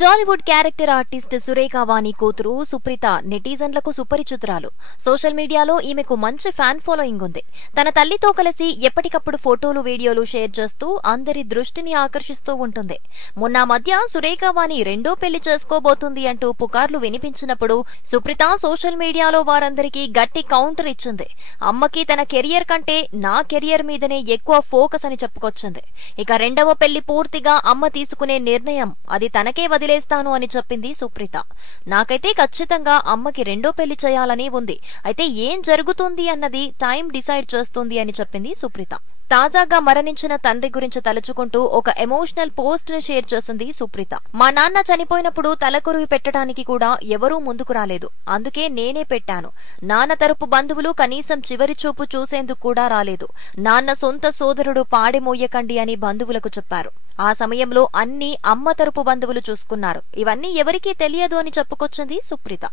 Tollywood character artist Surekha వాణి కూతురు Supritha నెటిజన్లకు సుపరిచితురాలు. Social మీడియాలో ఈమెకు మంచి ఫ్యాన్ ఫాలోయింగ్ ఉంది. తన తల్లితో కలిసి ఎప్పటికప్పుడు ఫోటోలు, వీడియోలు షేర్ చేస్తూ అందరి దృష్టిని ఆకర్షిస్తూ ఉంటుంది. మొన్న మధ్య సురేఖ వాణి రెండో పెళ్లి చేసుకోబోతుంది అంటూ పుకార్లు వినిపించినప్పుడు సుప్రీత సోషల్ మీడియాలో వారందరికీ గట్టి కౌంటర్ ఇచ్చింది. అమ్మకి తన కెరియర్ కంటే నా కెరియర్ మీదనే ఎక్కువ ఫోకస్ అని చెప్పుకొచ్చింది. ఇక రెండవ పెళ్లి పూర్తిగా అమ్మ తీసుకునే నిర్ణయం, అది తనకే వదిలేస్తాను అని చెప్పింది సుప్రీత. నాకైతే ఖచ్చితంగా అమ్మకి రెండో పెళ్లి చేయాలని ఉంది. అయితే ఏం జరుగుతుంది అన్నది టైం డిసైడ్ చేస్తుంది అని చెప్పింది సుప్రీత. తాజాగా మరణించిన తండ్రి గురించి తలుచుకుంటూ ఒక ఎమోషనల్ పోస్ట్ ను షేర్ చేసింది సుప్రీత. మా నాన్న చనిపోయినప్పుడు తలకొరువి పెట్టడానికి కూడా ఎవరూ ముందుకు రాలేదు. అందుకే నేనే పెట్టాను. నాన్న తరపు బంధువులు కనీసం చివరి చూపు చూసేందుకు కూడా రాలేదు. నాన్న సొంత సోదరుడు పాడెమోయ్యకండి అని బంధువులకు చెప్పారు. ఆ సమయంలో అన్ని అమ్మ తరపు బంధువులు చూసుకున్నారు. ఇవన్నీ ఎవరికీ తెలియదు అని చెప్పుకొచ్చింది సుప్రీత.